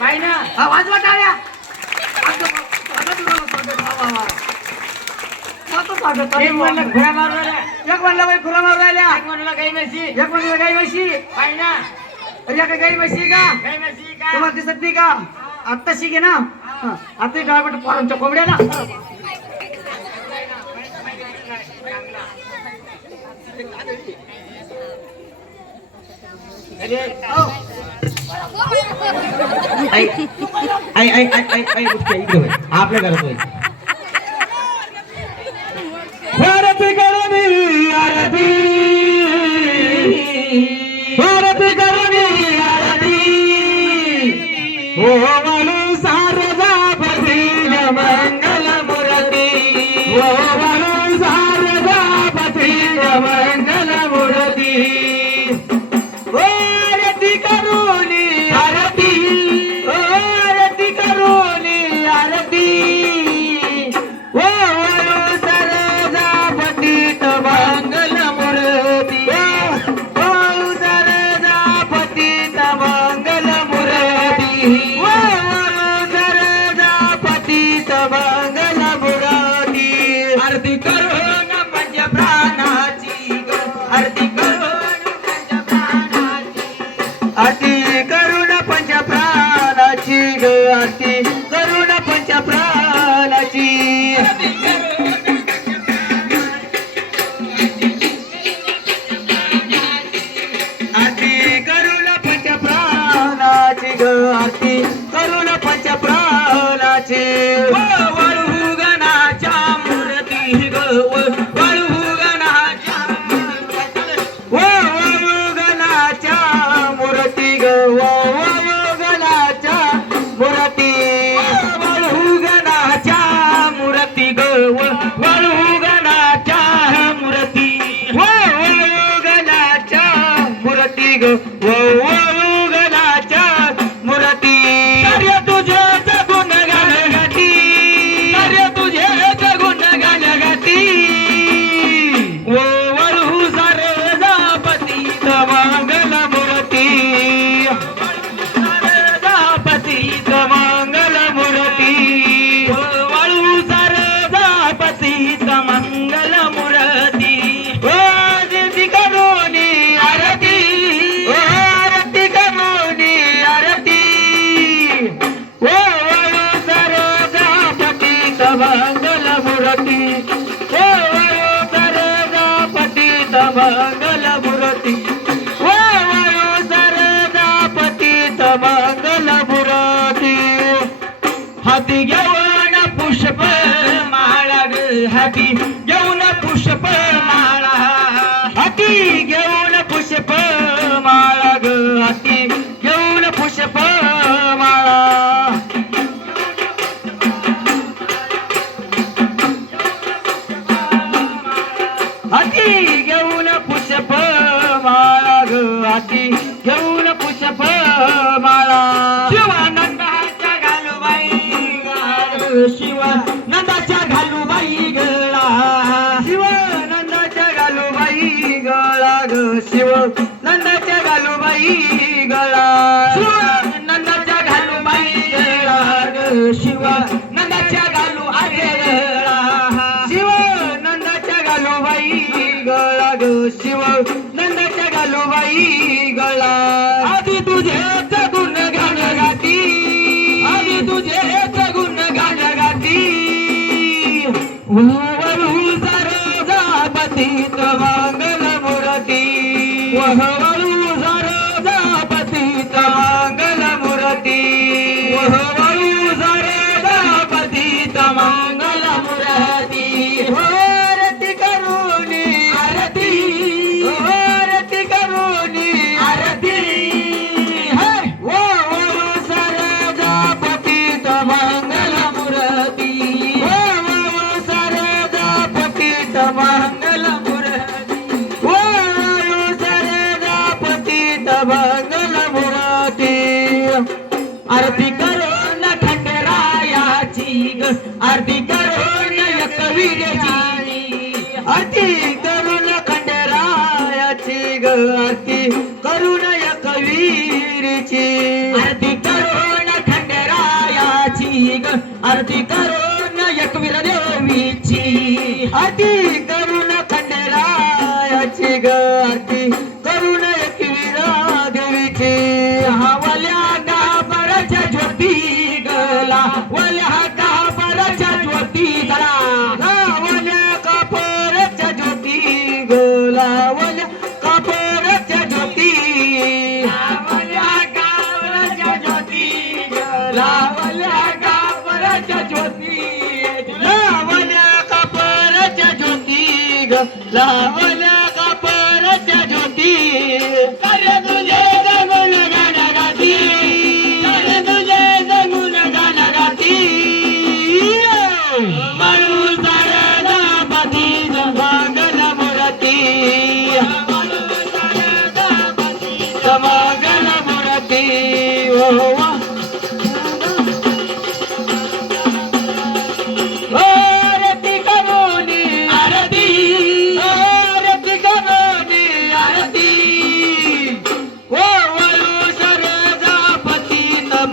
पाय ना हा वाजवा टाळ्या एक म्हणलं घुरा मारू राहिल्या, एक म्हणलं बाई खुरा मारू राहिल्या, एक म्हणलं गाई म्हशी एक म्हणलं गाई म्हशी. पाय ना या गाई म्हशी का गाई म्हशी का तुम्हाला दिसत नाही का आत्ता शिके ना हा, आता डाळ बट पोरांच्या कोंबड्या ना आई आई आई आई आई आई गोष्टी इकडे होय. आपल्या घरात होय. भारती करणी आरती भारती करणी आरती ओ वालू सारदा पती मंगल मूर्ती ओ वालू सारदा पती मंगल मूर्ती आरती करूनी आरती आरती करूनी आरती ओ वालू सरदा पतित मंगल मूर्ती ओ वालू सरदा पतित मंगल मूर्ती ओ वालू सरदा पतित मंगल मूर्ती आरती करून पंच प्राणाची ग आरती करून पंच प्राणाची आरती करून पंच प्राणाची ग आरती करून पंच प्राणाची आरती करून पंच प्राणाची ग आरती करून पंच प्राणाची वाळू गणाच्या मूर्ती ग वाळू गणाच्या वाळू गणाच्या मूर्ती ग वाळू गणाच्या मूर्ती वाळू गणाच्या मूर्ती ग वाळू गणाच्या मूर्ती वाळू गणाच्या मूर्ती ग वाळू गणाच्या मूर्ती कार्य तुझे जगुन गाण गाती कार्य तुझे जगुन गाण गाती ओ वाळू सरदा पतित मंगल मूर्ती सरदा पतित मंगल मूर्ती ओ वाळू सरदा पतित मंगल मूर्ती ओ आरती करूनी आरती ओ आरती करूनी आरती ओ वाळू सरदा पतित मंगल मूर्ती ओ वाळू सरदा पतित मंगल मूर्ती ओ वाळू सरदा पतित मंगल मूर्ती हाती घेऊन पुष्प माळा ग हाती घेऊन पुष्प माळा हाती घेऊन पुष्प माळा ग हाती घेऊन पुष्प माळा हाती घेऊन पुष्प माळा ग हाती घेऊन पुष्प माळा शिवानंदाच्या घालूबाई गळा शिवानंदाच्या घालूबाई गळा शिवानंदाच्या घालूबाई गळा ग शिवानंदाच्या घालूबाई गळा शिवानंदाच्या घालूबाई गळा ग शिवानंदाच्या घालू आहे गळा शिवानंदाच्या घालूबाई गळा ग शिवानंदाच्या घालूबाई गळा आधी तुझे गुण गाण गाती आधी तुझे गुण गाण गाती वळू सरदा पतित मंगल मूर्ती वळू सरदा पतित मंगल मूर्ती वळू सरदा पतित मंगल मूर्ती आरती करूनी आरती आरती करूनी आरती ओ वळू सरदा पतित मंगल मूर्ती ओ वळू सरदा पतित मंगल मूर्ती ओ वळू सरदा पतित मंगल मूर्ती आरती करून खंडरायाची ग आरती करून कवीरची आरती करून खंडरायाची ग आरती करून कवीरची आरती करून आरती करून एकवीर देवीची आरती करून खंडेरायाची ग आरती करून एकवीर देवीची हावल्या गाभराच्या ज्योती गला वल्या गाभराच्या ज्योती गला वल्या कापराच्या ज्योती गला वल्या कापराच्या ज्योती वल्या गाभराच्या ज्योती लावल्या कापराच्या ज्योती लावल्या कापराच्या ज्योती ग लावल्या कापराच्या ज्योती अरे तुझे जगून गाणं गाती अरे तुझे जगून गाणं गाती माणू सारदा पती मंगल मूर्ती मंगल मूर्ती ओ आरती करोनी आरती आरती करोनी आरती ओ वळू सरदापती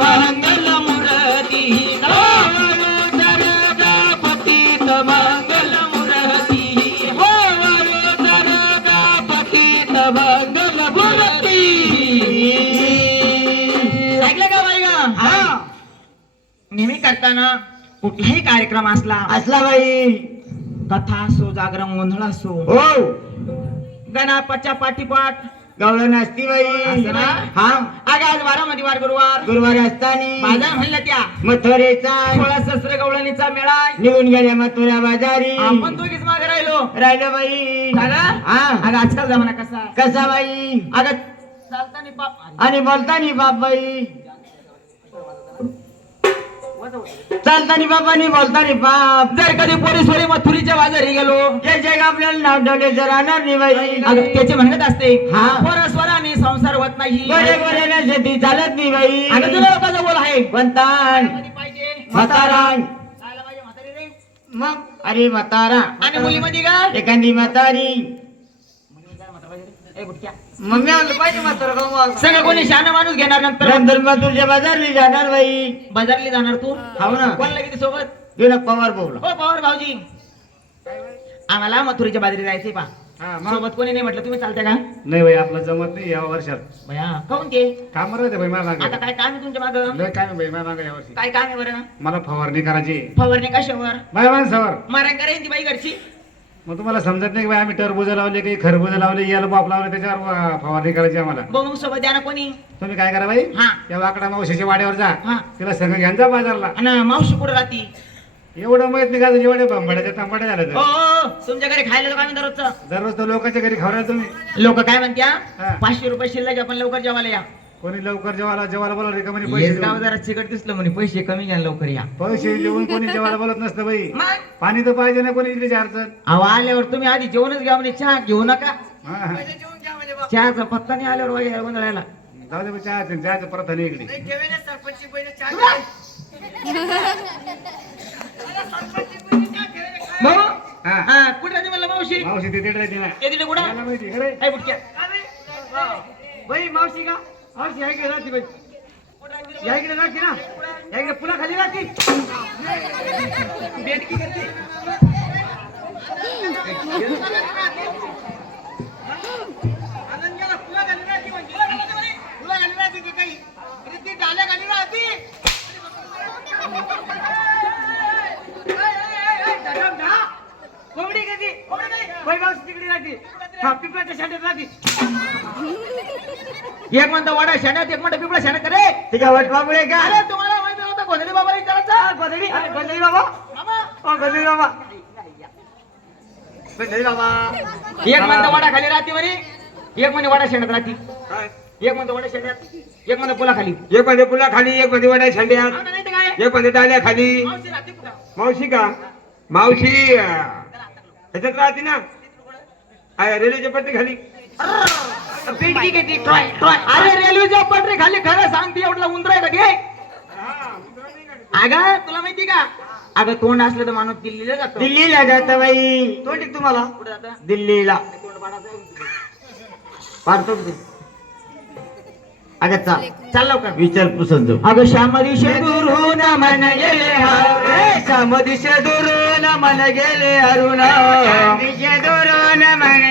मंगल मूर्ती ओ वळू सरदापती मंगल मूर्ती ओ वळू सरदापती मंगल मूर्ती ऐकलं का बाई गा हा नेहमी करताना कुठलाही कार्यक्रम असला बाई कथा असो जागरण गोंधळ असो हो गणापाच्या पाठीपाठ गवळण असती बाई हा अगं आज वारामध्ये वार गुरुवार असताना बाजार म्हणलं त्या मथुरेचा 16 सहस्र गवळणीचा मेळा निघून गेल्या मथुरा बाजारी आपण दोघीच मागे राहिलो बाई हा अगं आजकाल जमाना कसा बाई अगं चालतानी बाप आणि बोलतानी बाप बाई चालतानी बाप आणि बोलतानी बाप जर कधी पोलीस वरी मथुरीच्या बाजारी गेलो जे जग आपल्याला नाव ठेवले जर राहणार नाही बाई त्याचे म्हणत असते हा परस्पराने संसार होत नाही गोरे गोरे शेती चालत नाही बाई अगं तुला लोकांचा बोल आहे पंतान म्हातारान मग अरे म्हातारा आणि मुलीमध्ये का एखादी म्हातारी मम्मी पाहिजे म्हातारा सगळं कोणी शहाणा माणूस घेणार नंतर मथुरच्या बाजारली जाणार बाई बाजारली जाणार तू हो ना कोणाला किती सोबत घेऊ ना पवार भाऊला हो पवार भाऊजी आम्हाला मथुरीच्या बाजारी जायचंय पा सोबत कोणी नाही म्हटलं तुम्ही चालते का नाही भाई आपलं जमत नाही या वर्षात भया काऊन ते काम राहते भाई मला आता काय काम आहे तुमच्या मागं लय काय भाई मला या वर्षी काय काम आहे बरं मला फवारणी करायची फवारणी कशावर बाय माणसावर मारण करायची ती बाई घरची मग तुम्हाला समजत नाही की बाई आम्ही टरबूज लावले काही खरबूज लावले याला बाप लावले त्याच्यावर फवारणी करायची आम्हाला बघू सोबत द्या ना कोणी तुम्ही काय करा बाई हा त्या वाकडा मावशीच्या वाड्यावर जा हा तिला संघ घ्या जा बाजारला आणि मावशी कुठं राहती एवढं माहित नाही का एवढे भांबड्याच्या तांबड्या झालं हो तर हो, तुमच्या घरी खायला काय दररोजचं दररोज तर लोकांच्या घरी खवरा तुम्ही लोक काय म्हणत्या हा. 500 रुपये शिल्लक आपण लवकर जेवायला या कोणी लवकर जेवायला बोला रिकामणी हेच पैसे गाव देऊन. जरा चिकट दिसलं म्हणे पैसे कमी घ्या लवकर या पैसे देऊन कोणी जेवायला बोलत नसतं बाई मग पाणी तर पाहिजे ना कोणी इथली अडचण अहो आल्यावर तुम्ही आधी जेवणच घ्या म्हणे चहा घेऊ नका हा, हा. चहाचा पत्ता नाही आल्यावर वागे गोंधळायला जाऊ दे चहाचं परत आणि इकडे भाऊ हा. हा कुठे राहते म्हणलं मावशी मावशी तिथे राहते ना ते तिथे कुठं याला माहिती खरे काय बुटक्या बाई मावशी का मावशी या इकडे राहते बाई या इकडे राहते ना या इकडे पुन्हा खाली राहते बेडकी करते कोंबडी कधी बाई मावशी तिकडे राहते हा पिपळाच्या शांडेत राहते एक म्हणतो वाडा शाण्यात एक म्हणतो पिपळा शाण्यात करे ठीक आहे वट बाबळे का अरे तुम्हाला माहिती नव्हतं गोंधळी बाबा विचारायचं गोदडी गोदडी बाबा मामा. गोदडी बाबा गोदडी बाबा एक म्हणतो वाडा खाली राहते म्हणे एक म्हणे वाडा शाण्यात राहते एक म्हणतो वाडा शाण्यात एक म्हणतो पुला खाली एक मध्ये पुला खाली एक मध्ये वड्या छंड्या हो ना, नाही तर काय एक मध्ये डाल्या खाली मावशी राहते कुठं मावशी का मावशी ह्याच्यात राहते ना रेल्वेच्या पट्टी खाली पेटकी घेते ट्रॉय ट्रॉय अरे रेल्वेच्या पटरी खाली खरं सांगते एवढला उंदर आहे का ते अगं तुला माहिती का अगं तोंड असलं तर माणूस दिल्लीला जातो दिल्लीला जात बाई तोंडी तुम्हाला कुठं जातं दिल्लीला तोंड पाडायचं. पाडतो की? अगं चाल चाल लवकर विचार पुसत जाऊ अगं श्यामरी गुरु नमन ये श्याम दिशे दुरून मन गेले अरुण दिशे दुरून मन